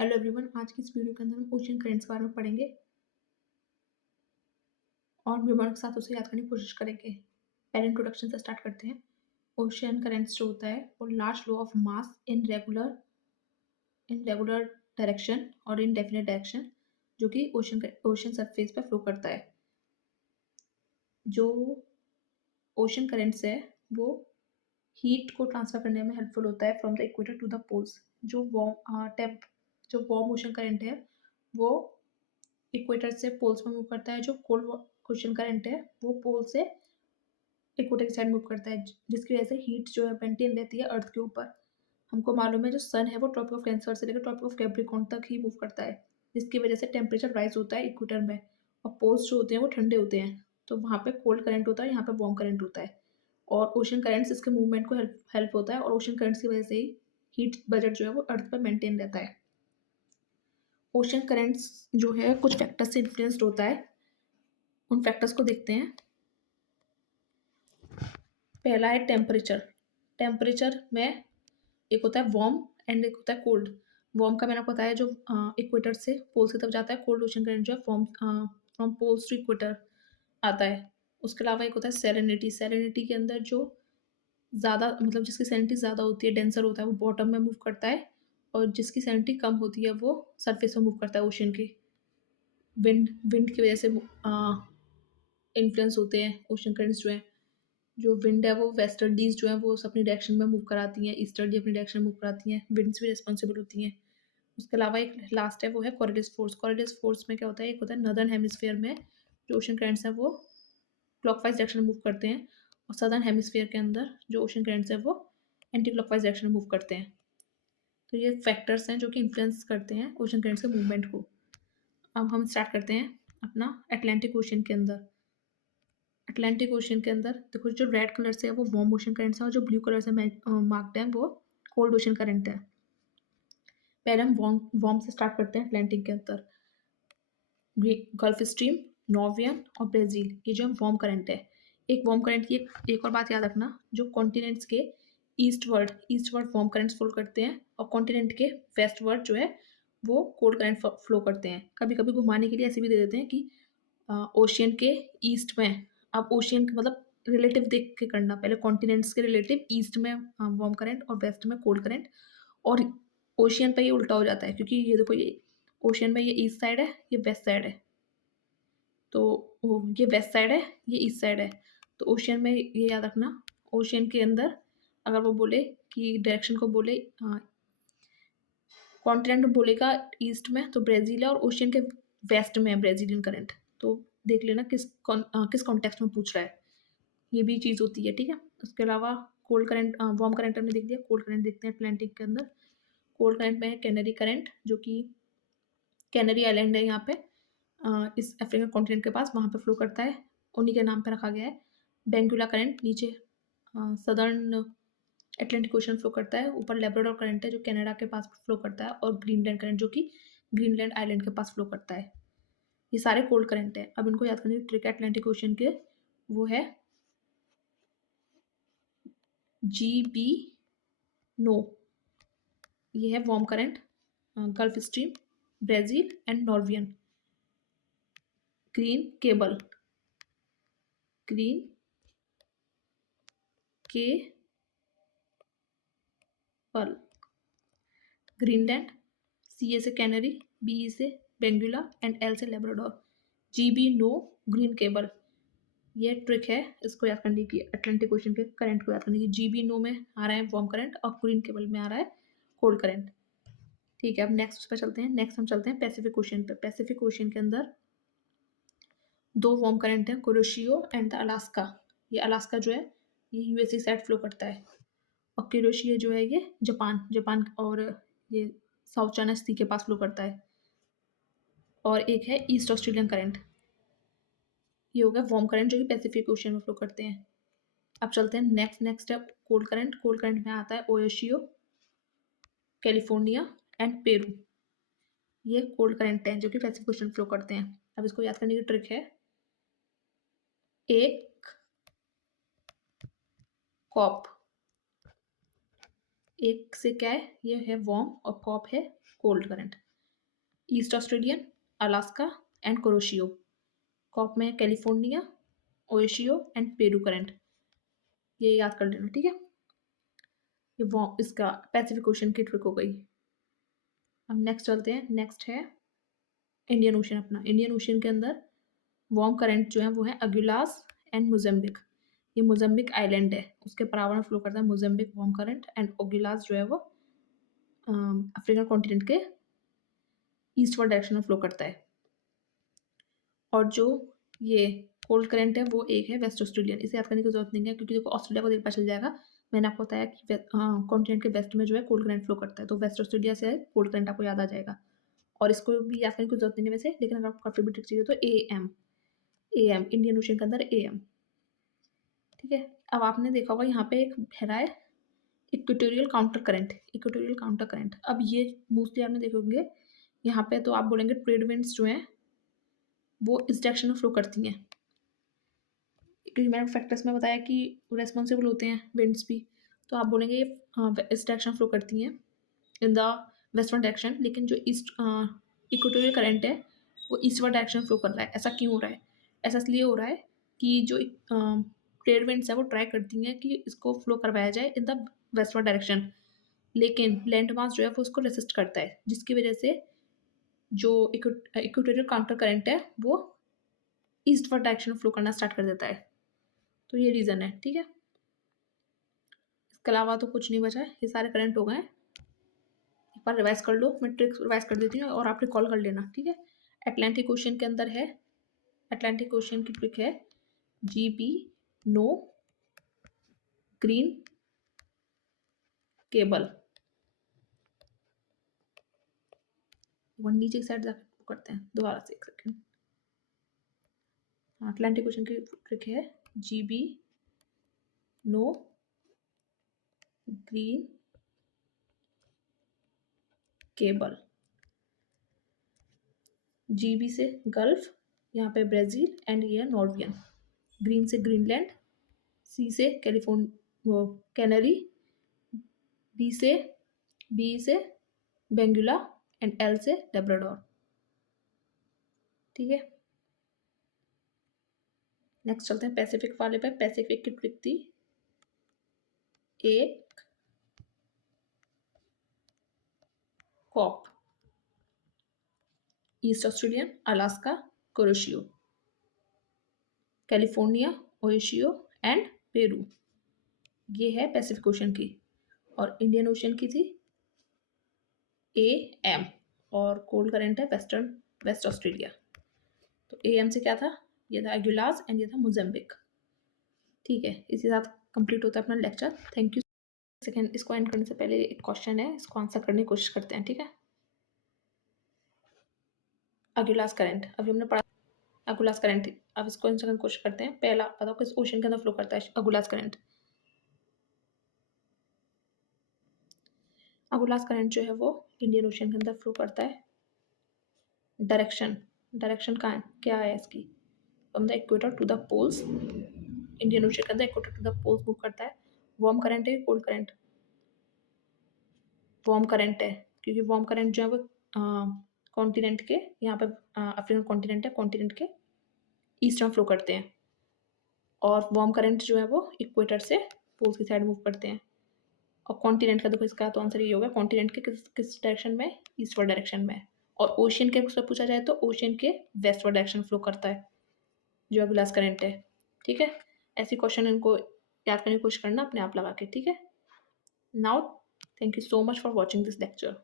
Hello everyone, आज की इस वीडियो के अंदर हम ओशियन करेंट्स के बारे में पढ़ेंगे और मेमोरी के साथ उसे याद करने की कोशिश करेंगे। पहले इंट्रोडक्शन से स्टार्ट करते हैं। ओशियन करेंट्स जो होता है वो large flow of mass in regular direction और इन डेफिनेट डायरेक्शन जो कि ओशन सरफेस पे फ्लो करता है। जो ओशन करेंट्स है वो हीट को ट्रांसफर करने में हेल्पफुल होता है from the equator to the poles. जो वार्म ओशन करंट है वो इक्वेटर से पोल्स में मूव करता है। जो कोल्ड ओशन करंट है वो पोल से इक्वेटर की साइड मूव करता है, जिसकी वजह से हीट जो है मेंटेन रहती है अर्थ के ऊपर। हमको मालूम है जो सन है वो ट्रॉपिक ऑफ कैंसर से लेकर ट्रॉपिक ऑफ कैप्रिकॉर्न तक ही मूव करता है, जिसकी वजह से टेम्परेचर राइज होता है इक्वेटर में और पोल्स जो होते हैं वो ठंडे होते हैं। तो वहाँ पे कोल्ड करंट होता है, यहाँ पे वार्म करंट होता है और ओशन करंट्स इसके मूवमेंट को हेल्प होता है और ओशन करंट्स की वजह से ही हीट बजट जो है वो अर्थ पर मेंटेन रहता है। ओशन करंट्स जो है कुछ फैक्टर्स से इन्फ्लुएंस्ड होता है, उन फैक्टर्स को देखते हैं। पहला है टेम्परेचर। टेम्परेचर में एक होता है वार्म एंड एक होता है कोल्ड। वार्म का मैंने आपको बताया जो इक्वेटर से पोल की तरफ जाता है। कोल्ड ओशन करंट जो है फ्रॉम पोल्स टू इक्वेटर आता है। उसके अलावा एक होता है सेरेनिटी। सेरेनिटी के अंदर जो ज़्यादा मतलब जिसकी सेरेनिटी ज़्यादा होती है, डेंसर होता है, वो बॉटम में मूव करता है और जिसकी सेरेनिटी कम होती है वो सरफेस में मूव करता है ओशन की। विंड की वजह से इन्फ्लुएंस होते हैं ओशन करंट्स जो हैं। जो विंड है वो वेस्टर्लीज जो है वो अपनी डायरेक्शन में मूव कराती हैं, ईस्टर्ली अपनी डायरेक्शन में मूव कराती हैं, विंड्स भी रिस्पॉन्सिबल होती हैं। उसके अलावा एक लास्ट है वो है कोरिलिस फोर्स। कोरिलिस फोर्स में क्या होता है, एक होता है नदर्न हेमिस्फीयर में जो ओशन करंट्स हैं वो क्लॉकवाइज डायरेक्शन में मूव करते हैं और सदर्न हेमिस्फीयर के अंदर जो ओशन करंट्स हैं वो एंटी क्लॉकवाइज डायरेक्शन में मूव करते हैं। तो ये फैक्टर्स हैं जो कि इन्फ्लुएंस करते हैं ओशन करंट्स के मूवमेंट को। अब हम स्टार्ट करते हैं अपना अटलांटिक ओशन के अंदर। अटलांटिक ओशन के अंदर देखो जो रेड कलर से है वो वार्म ओशन करंट्स है और जो ब्लू कलर से मार्क्ड है वो कोल्ड ओशन करंट है। पहले हम वार्म से स्टार्ट करते हैं अटलांटिक के अंदर। गल्फ स्ट्रीम, नॉर्वियन और ब्राज़ील, ये जो वार्म करंट है। एक वार्म करंट की एक और बात याद रखना, जो कॉन्टिनेंट्स के ईस्टवर्ड वार्म करंट्स फ्लो करते हैं और कॉन्टिनेंट के वेस्टवर्ड जो है वो कोल्ड करंट फ्लो करते हैं। कभी कभी घुमाने के लिए ऐसे भी दे देते हैं कि ओशियन के ईस्ट में, अब ओशियन के मतलब रिलेटिव देख के करना, पहले कॉन्टिनेंट्स के रिलेटिव ईस्ट में वार्म करंट और वेस्ट में कोल्ड करंट, और ओशियन पे ये उल्टा हो जाता है क्योंकि ये देखो ये ओशियन में ये ईस्ट साइड है, ये वेस्ट साइड है। तो ये वेस्ट साइड है, ये ईस्ट साइड है। तो ओशियन में ये याद रखना, ओशियन के अंदर अगर वो बोले कि डायरेक्शन को बोले कॉन्टिनेंट बोलेगा ईस्ट में तो ब्राज़ील है और ओशियन के वेस्ट में है ब्राज़ीलियन करंट। तो देख लेना किस कॉन्टेक्स्ट में पूछ रहा है, ये भी चीज़ होती है, ठीक है। उसके अलावा कोल्ड करंट, वार्म करंट हमने देख लिया। कोल्ड करंट देखते हैं अटलांटिक के अंदर। कोल्ड करंट में है कैनरी करंट, जो कि कैनरी आइलैंड है यहाँ पे इस अफ्रीकन कॉन्टिनेंट के पास, वहाँ पे फ्लो करता है, उन्हीं के नाम पे रखा गया है। बेंगुला करंट नीचे सदर्न अटलांटिक ओशन फ्लो करता है। ऊपर लेब्राडोर करंट है जो कनाडा के पास फ्लो करता है और ग्रीनलैंड करंट जो कि ग्रीनलैंड आइलैंड के पास फ्लो करता है। ये सारे कोल्ड करंट है। अब इनको याद करने की ट्रिक है अटलांटिक ओशन के, वो है GB नो। ये है warm current, gulf stream, Brazil and Norwegian. Green cable, green cable, Greenland, CA से कैनरी, BE से बेंगुला एंड L से Labrador. GB no, green cable, ये ट्रिक है इसको याद करने की, अटलांटिक ओशन के करंट को याद करने की। GB नो में आ रहा है वार्म करंट और ग्रीन केबल में आ रहा है कोल्ड करंट, ठीक है। अब नेक्स्ट उस पर चलते हैं। नेक्स्ट हम चलते हैं पैसिफिक ओशन पे। पैसिफिक ओशन के अंदर दो वार्म करंट हैं, कुरोशियो एंड द अलास्का। ये अलास्का जो है ये USA साइड फ्लो करता है और कुरोशियो जो है ये जापान और ये साउथ चाइना सी के पास फ्लो करता है। और एक है ईस्ट ऑस्ट्रेलियन करंट, ये हो गया वार्म करंट जो कि पैसिफिक ओशन में फ्लो करते हैं। अब चलते हैं नेक्स्ट है कोल्ड करंट। कोल्ड करंट में आता है ओयोशियो, कैलिफोर्निया एंड पेरू। ये कोल्ड करंट है जो कि पैसिफिक ओशन फ्लो करते हैं। अब इसको याद करने की ट्रिक है, एक कॉप, एक से क्या है, ये है वार्म और कॉप है cold current. East Australian, Alaska and Kuroshio. COP में California, Oyashio and Peru current. ये याद कर लेना, ठीक है। ये वो इसका पैसिफिक ओशन की ट्रिक हो गई। अब नेक्स्ट चलते हैं। नेक्स्ट है इंडियन ओशन। अपना इंडियन ओशन के अंदर वार्म करंट जो है वो है अगुलास एंड मोजाम्बिक। ये मोजाम्बिक आइलैंड है, उसके परावर फ्लो करता है मोजाम्बिक वार्म करंट, एंड ओगुलास जो है वो अफ्रीकन कॉन्टिनेंट के ईस्टवर्ड डायरेक्शन में फ्लो करता है। और जो ये कोल्ड करंट है वो एक है वेस्ट ऑस्ट्रेलियन। इसे याद करने की जरूरत नहीं है क्योंकि देखो ऑस्ट्रेलिया को देखा चल जाएगा। मैंने आपको बताया कि कॉन्टिनेंट के वेस्ट में जो है कोल्ड करंट फ्लो करता है, तो वेस्ट ऑस्ट्रेलिया से है कोल्ड करंट आपको याद आ जाएगा। और इसको भी याद करने की जरूरत नहीं है वैसे, लेकिन अगर आपको काफी भी ट्रिक चाहिए तो ए एम इंडियन ओशन के अंदर ए एम, ठीक है। अब आपने देखा होगा यहाँ पे एक बह रहा है equatorial counter current. Equatorial counter current, अब ये मोस्टली आपने देखे होंगे यहाँ पे, तो आप बोलेंगे ट्रेड विंड्स जो हैं वो इस डायरेक्शन में फ्लो करती हैं, क्योंकि मैंने फैक्टर्स में बताया कि रेस्पॉन्सिबल होते हैं विंड्स भी, तो आप बोलेंगे ये इस डायरेक्शन फ्लो करती हैं इन द वेस्टर्न डायरेक्शन। लेकिन जो ईस्ट इक्वेटोरियल करंट है वो ईस्टवर्ड डायरेक्शन फ्लो कर रहा है। ऐसा क्यों हो रहा है? ऐसा इसलिए हो रहा है कि जो ट्रेड विंड्स है वो ट्राई करती हैं कि इसको फ्लो करवाया जाए इन द वेस्टवर्ड डायरेक्शन, लेकिन लैंड मास जो है वो उसको रेसिस्ट करता है, जिसकी वजह से जो इक्वेटोरियल काउंटर करंट है वो ईस्टवर्ड डायरेक्शन में फ्लो करना स्टार्ट कर देता है। तो ये रीज़न है, ठीक है। इसके अलावा तो कुछ नहीं बचा है, ये सारे करंट हो गए हैं। एक बार रिवाइज कर लो, मैं ट्रिक्स रिवाइज कर देती हूँ और आप रिकॉल कर लेना, ठीक है। अटलांटिक ओशन के अंदर है, अटलांटिक ओशन की ट्रिक है GB no green cable. One नीचे की साइड जाकर करते हैं दोबारा से, एक सेकेंड। अटलांटिक ओशन की ट्रिक है GB no green cable. GB से गल्फ, यहाँ पे ब्राज़ील एंड ये नॉर्वियन। ग्रीन से ग्रीनलैंड, C से वो कैनरी, बी से बेंगुला एंड L से लेब्राडोर, ठीक है। नेक्स्ट चलते हैं पैसिफिक वाले पे। पैसिफिक की ट्रिक थी एक कॉप, east Australian, Alaska, Kuroshio, California, Oyashio and Peru. ये है पैसिफिक ओशन की। और इंडियन ओशन की थी AM, और कोल्ड करंट है वेस्ट ऑस्ट्रेलिया। तो AM से क्या था? ये था एगुलास एंड ये था मोजाम्बिक, ठीक है। इसी साथ कंप्लीट होता है अपना लेक्चर। Thank you. सेकेंड, इसको एंड करने से पहले एक क्वेश्चन है, इसको आंसर करने की कोशिश करते हैं, ठीक है। अगुलास करंट अभी हमने पढ़ा, अगुलास करंट। अब इसको आंसर करने की कोशिश करते हैं। पहला बताओ किस ओशन के अंदर फ्लो करता है अगुलास करंट? अगुलास करंट जो है वो इंडियन ओशन के अंदर फ्लो करता है। डायरेक्शन कहाँ है, क्या है इसकी? From the equator to the poles. Indian ocean के अंदर equator to the poles move करता है। वार्म करंट है, कोल्ड करंट? वार्म करंट है, क्योंकि वार्म करंट जो है वो कॉन्टिनेंट के, यहाँ पे अफ्रीकन कॉन्टिनेंट है, कॉन्टिनेंट के ईस्ट में फ्लो करते हैं। और वार्म करंट जो है वो इक्वेटर से पोल्स की साइड मूव करते हैं। और कॉन्टिनेंट का देखो, इसका तो आंसर ये होगा, कॉन्टिनेंट के किस किस डायरेक्शन में? ईस्टवर्ड डायरेक्शन में। और ओशियन के उससे पूछा जाए तो ओशियन के वेस्टवर्ड डायरेक्शन फ्लो करता है जो अगुलास करंट है, ठीक है। ऐसी क्वेश्चन इनको याद करने की कोशिश करना अपने आप लगा के, ठीक है। Now thank you so much for watching this lecture.